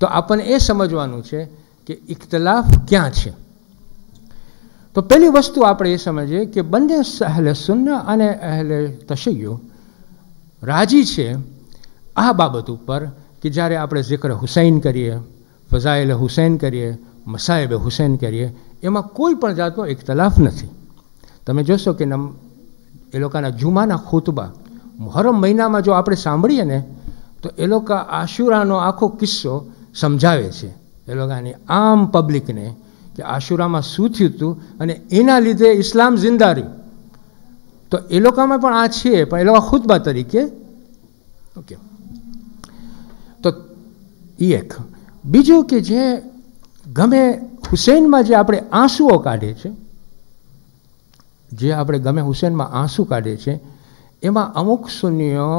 તો આપણને એ સમજવાનું છે કે ઇખ્તલાફ ક્યાં છે. તો પહેલી વસ્તુ આપણે એ સમજીએ કે બંને અહલે સુન્ના અને અહલે તશય્યુહ રાજી છે આ બાબત ઉપર કે જ્યારે આપણે ઝિક્ર હુસૈન કરીએ, ફઝાઇલ હુસૈન કરીએ, મસાઇબ હુસૈન કરીએ, એમાં કોઈ પણ જાતનો ઇખ્તલાફ નથી. તમે જોશો કે એ લોકોના જુમાના ખુતબા મુહર્રમ મહિનામાં જો આપણે સાંભળીએ ને તો એ લોકો આશુરાનો આખો કિસ્સો સમજાવે છે એ લોકોની આમ પબ્લિકને કે આશુરામાં શું થયું હતું અને એના લીધે ઇસ્લામ જિંદા રહ્યું. તો એ લોકોમાં પણ આ છે, પણ એ લોકો ખુતબા તરીકે. ઓકે, તો એ એક. બીજું કે જે ગમે હુસૈનમાં જે આપણે આંસુઓ કાઢે છે, જે આપણે ગમે હુસૈનમાં આંસુ કાઢે છે, એમાં અમુક સુન્નીઓ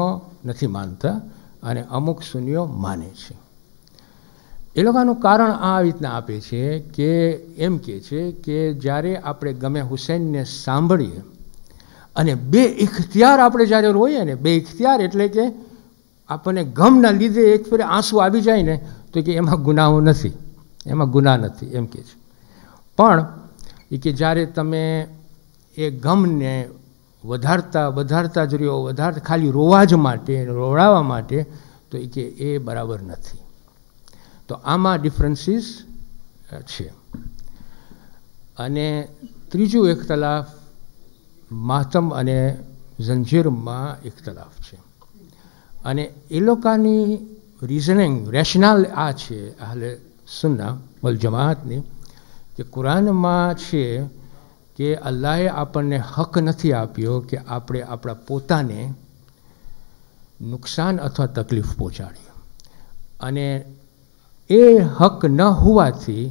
નથી માનતા અને અમુક સુન્નીઓ માને છે. એ લોકોનું કારણ આ રીતના આપે છે કે એમ કહે છે કે જ્યારે આપણે ગમે હુસૈનને સાંભળીએ અને બે ઇખ્તિયાર આપણે જ્યારે રોઈએ ને, બે ઇખ્તિયાર એટલે કે આપણને ગમના લીધે એક ફેરે આંસુ આવી જાય ને, તો કે એમાં ગુનાહો નથી, એમાં ગુનાહ નથી એમ કહે છે. પણ એ કે જ્યારે તમે એ ગમને વધારતા જ રહ્યો, ખાલી રોવા જ માટે, રોડાવા માટે, તો એ કે એ બરાબર નથી. તો આમાં ડિફરન્સીસ છે. અને ત્રીજું ઇખ્તલાફ માતમ અને ઝંજીરમાં ઇખ્તલાફ છે. અને એ લોકોની રિઝનિંગ રેશનલ આ છે અહલે સુન્ના વલ જમાઅતની કે કુરાનમાં છે કે અલ્લાહે આપણને હક નથી આપ્યો કે આપણે આપણા પોતાને નુકસાન અથવા તકલીફ પહોંચાડીએ. અને એ હક ન હોવાથી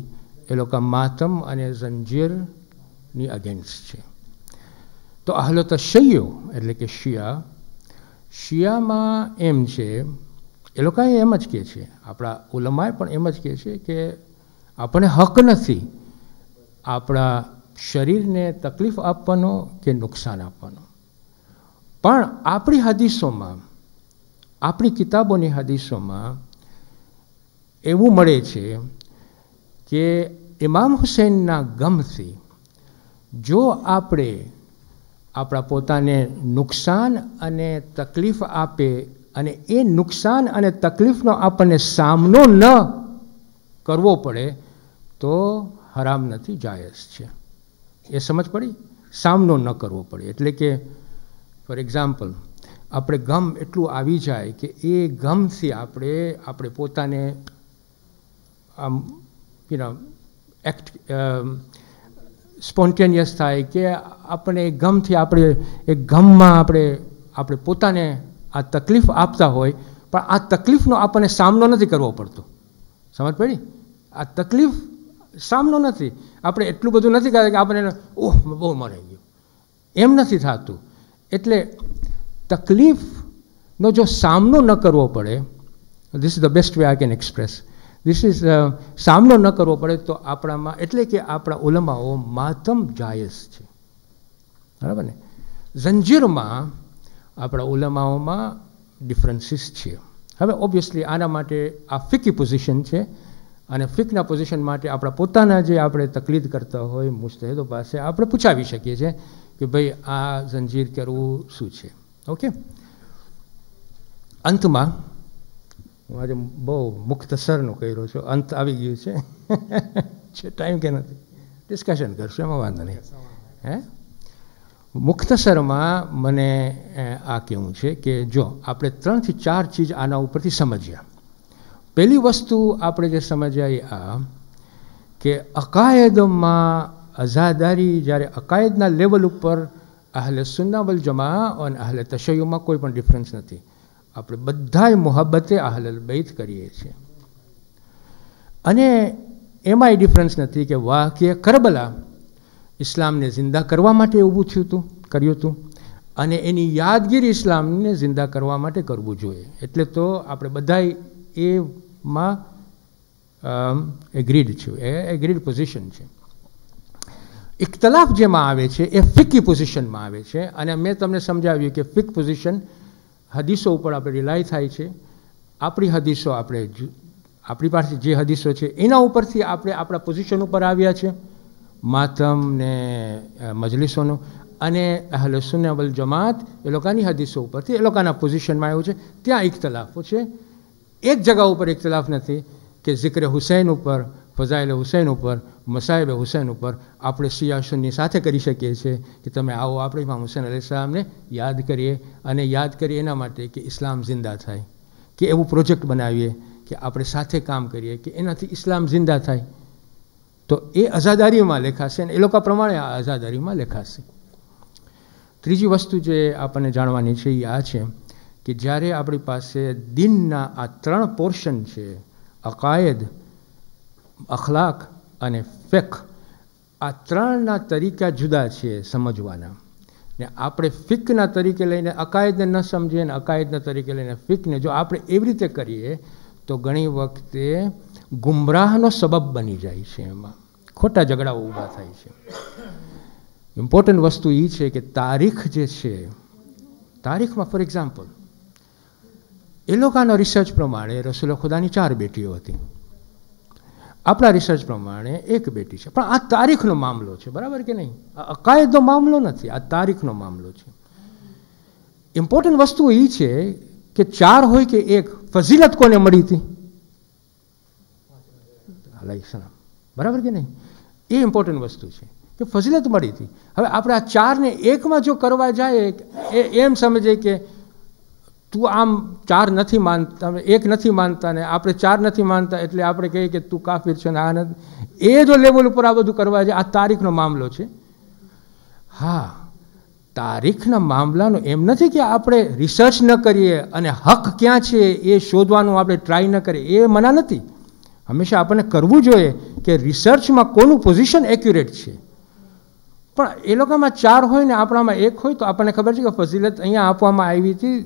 એ લોકો માતમ અને ઝંજીરની અગેન્સ્ટ છે. તો અહલે તશય્યુહ એટલે કે શિયામાં એમ છે, એ લોકો એમ જ કહે છે, આપણા ઉલમાએ પણ એમ જ કહે છે કે આપણને હક નથી આપણા શરીરને તકલીફ આપવાનો કે નુકસાન આપવાનો. પણ આપણી હદીસોમાં, આપણી કિતાબોની હદીસોમાં એવું મળે છે કે ઇમામ હુસૈનના ગમથી જો આપણે આપણા પોતાને નુકસાન અને તકલીફ આપે અને એ નુકસાન અને તકલીફનો આપણને સામનો ન કરવો પડે તો હરામ નથી, જાયઝ છે. એ સમજ પડી? સામનો ન કરવો પડે એટલે કે ફોર એક્ઝામ્પલ આપણે ગમ એટલું આવી જાય કે એ ગમથી આપણે પોતાને આમ એક્ટ સ્પોન્ટેનિયસ થાય કે આપણે ગમથી એ ગમમાં આપણે પોતાને આ તકલીફ આપતા હોય, પણ આ તકલીફનો આપણને સામનો નથી કરવો પડતો. સમજ પડી? આ તકલીફ સામનો નથી, આપણે એટલું બધું નથી કરતા કે આપણે બહુ મરાઈ ગયું, એમ નથી થતું. એટલે તકલીફનો જો સામનો ન કરવો પડે, this is the best way I can express સામનો ન કરવો પડે તો આપણામાં, એટલે કે આપણા ઉલમાઓ માતમ જાયઝ છે, બરાબર ને. ઝંજીરમાં આપણા ઉલમાઓમાં ડિફરન્સીસ છે. હવે ઓબ્વિયસલી આના માટે આ ફિકી પોઝિશન છે અને ફિકના પોઝિશન માટે આપણા પોતાના જે આપણે તકલીદ કરતા હોય મુજતહિદો પાસે આપણે પૂછાવી શકીએ છીએ કે ભાઈ આ ઝંજીર કરવું શું છે. ઓકે, અંતમાં હું આજે બહુ મુખ્તસરનું કર્યો છું, અંત આવી ગયું છે ટાઈમ કે નથી, ડિસ્કશન કરશું એમાં વાંધો નહીં. મુખ્તસરમાં મને આ કહેવું છે કે જો આપણે 3 થી 4 ચીજ આના ઉપરથી સમજ્યા. પહેલી વસ્તુ આપણે જે સમજ્યા એ આ કે અકાયદમાં અઝાદારી, જ્યારે અકાયદના લેવલ ઉપર અહલે સુન્ના વલ જમા અને અહલે તશય્યુમાં કોઈ પણ ડિફરન્સ નથી. આપણે બધાય મુહબ્બતે અહલલ બૈત કરીએ છીએ. અને એમાંય ડિફરન્સ નથી કે વાકિયા કરબલા ઇસ્લામને જિંદા કરવા માટે ઊભું કર્યું હતું અને એની યાદગીરી ઇસ્લામને જિંદા કરવા માટે કરવું જોઈએ. એટલે તો આપણે બધાય એમાં એગ્રીડ છે, એ એગ્રીડ પોઝિશન છે. ઇખ્તલાફ જેમાં આવે છે એ ફિકી પોઝિશનમાં આવે છે. અને મેં તમને સમજાવ્યું કે ફિક પોઝિશન હદીસો ઉપર આપણે રિલાય થાય છે. આપણી હદીસો આપણે આપણી પાસે જે હદીસો છે એના ઉપરથી આપણે આપણા પોઝિશન ઉપર આવ્યા છે, માતમ ને મજલિસોનું, અને અહલે સુન્ના વલ જમાત એ લોકોની હદીસો ઉપરથી એ લોકોના પોઝિશનમાં આવ્યું છે. ત્યાં ઇખ્તલાફો છે. એક જગા ઉપર ઇખ્તલાફ નથી કે જિક્ર હુસૈન ઉપર, ફઝાઇલ હુસૈન ઉપર, મસાઇબ હુસૈન ઉપર આપણે શિયા સુન્ની સાથે કરી શકીએ છીએ કે તમે આવો આપણે ઇમામ હુસૈન અલૈહિસ્સલામને યાદ કરીએ, અને યાદ કરીએ એના માટે કે ઇસ્લામ જિંદા થાય, કે એવું પ્રોજેક્ટ બનાવીએ કે આપણે સાથે કામ કરીએ કે એનાથી ઇસ્લામ જિંદા થાય. તો એ અઝાદારીમાં લેખાશે અને એ લોકો પ્રમાણે આ અઝાદારીમાં લેખાશે. ત્રીજી વસ્તુ જે આપણને જાણવાની છે એ આ છે કે જ્યારે આપણી પાસે દીનના આ 3 પોર્શન છે, અકાયદ, અખલાક અને ફિક્હ, આ 3ના તરીકા જુદા છે સમજવાના, ને આપણે ફિક્હના તરીકે લઈને અકાયદને ન સમજીએ ને અકાયદના તરીકે લઈને ફિક્હને જો આપણે એવી રીતે કરીએ તો ઘણી વખતે ગુમરાહનો સબબ બની જાય છે, એમાં ખોટા ઝઘડાઓ ઊભા થાય છે. ઇમ્પોર્ટન્ટ વસ્તુ એ છે કે તારીખ જે છે, તારીખમાં ફોર એક્ઝામ્પલ એ લોકોના રિસર્ચ પ્રમાણે રસૂલ ખુદાની 4 બેટીઓ હતી, આપણા રિસર્ચ પ્રમાણે 1 બેટી છે. પણ આ તારીખનો મામલો છે, બરાબર કે નહીં? આ અકાયદનો મામલો નથી, આ તારીખનો મામલો છે. ઇમ્પોર્ટન્ટ વસ્તુ એ છે કે 4 હોય કે 1, ફઝીલત કોને મળી હતી? અલૈહિસ્સલામ, બરાબર કે નહીં? એ ઇમ્પોર્ટન્ટ વસ્તુ છે કે ફઝીલત મળી હતી. હવે આપણે આ 4ને 1માં જો કરવા જાય, એમ સમજે કે તું આમ 4 નથી માનતા, 1 નથી માનતા ને આપણે 4 નથી માનતા એટલે આપણે કહીએ કે તું કાફિર છે ને આ નથી, એ જો લેવલ ઉપર આ બધું કરવા જાય, આ તારીખનો મામલો છે. હા, તારીખના મામલાનો એમ નથી કે આપણે રિસર્ચ ન કરીએ અને હક ક્યાં છે એ શોધવાનું આપણે ટ્રાય ન કરીએ, એ મના નથી. હંમેશા આપણને કરવું જોઈએ કે રિસર્ચમાં કોનું પોઝિશન એક્યુરેટ છે. પણ એ લોકોમાં 4 હોય ને આપણામાં 1 હોય તો આપણને ખબર છે કે ફઝીલત અહીંયા આપવામાં આવી હતી,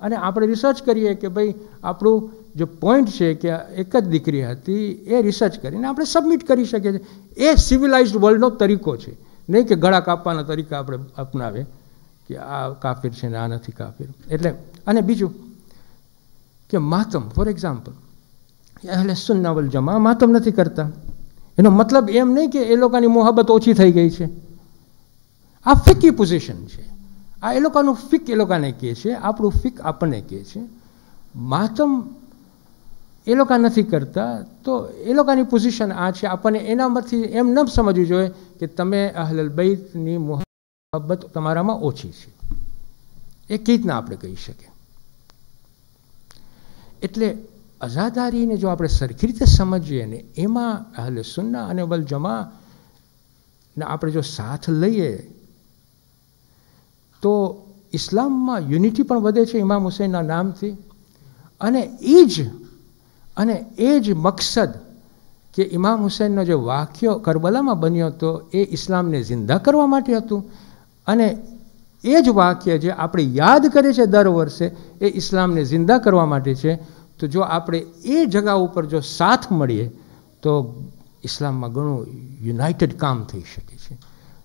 અને આપણે રિસર્ચ કરીએ કે ભાઈ આપણું જે પોઈન્ટ છે કે એક જ દીકરી હતી, એ રિસર્ચ કરીને આપણે સબમિટ કરી શકીએ છીએ. એ સિવિલાઇઝ્ડ વર્લ્ડનો તરીકો છે, નહીં કે ગળા કાપવાના તરીકા આપણે અપનાવે કે આ કાફિર છે ને આ નથી કાફિર. એટલે અને બીજું કે માતમ, ફોર એક્ઝામ્પલ અહલે સુન્ના વલ જમા માતમ નથી કરતા, એનો મતલબ એમ નહીં કે એ લોકોની મોહબ્બત ઓછી થઈ ગઈ છે. આ ફિકી પોઝિશન છે, આ એ લોકોનું ફિક એ લોકોને કહે છે, આપણું ફિક આપણને કહે છે. માતમ એ લોકો નથી કરતા તો એ લોકોની પોઝિશન આ છે. આપણને એનામાંથી એમ ન સમજવું જોઈએ કે તમે અહલલ બૈતની મોહબ્બત તમારામાં ઓછી છે, એ કેવી રીતના આપણે કહી શકીએ? એટલે અઝાદારીને જો આપણે સરખી રીતે સમજીએ ને એમાં અહલે સુન્ના અને વલ જમાને આપણે જો સાથ લઈએ તો ઇસ્લામમાં યુનિટી પણ વધે છે ઇમામ હુસૈનના નામથી. અને એ જ મકસદ કે ઇમામ હુસૈનનો જે વાક્ય કરબલામાં બન્યો હતો એ ઇસ્લામને જિંદા કરવા માટે હતું, અને એ જ વાક્ય જે આપણે યાદ કરીએ છીએ દર વર્ષે એ ઇસ્લામને જિંદા કરવા માટે છે. તો જો આપણે એ જગા ઉપર જો સાથ મળીએ તો ઇસ્લામમાં ઘણું યુનાઇટેડ કામ થઈ શકે છે.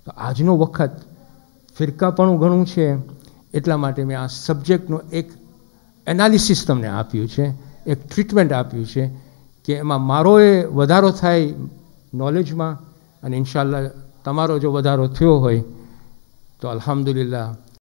તો આજનો વખત ફિરકાપણું ઘણું છે, એટલા માટે મેં આ સબ્જેક્ટનું એક એનાલિસિસ તમને આપ્યું છે, એક ટ્રીટમેન્ટ આપ્યું છે કે એમાં મારો એ વધારો થાય નોલેજમાં, અને ઇન્શાલ્લાહ તમારો જો વધારો થયો હોય તો અલ્હમ્દુલિલ્લાહ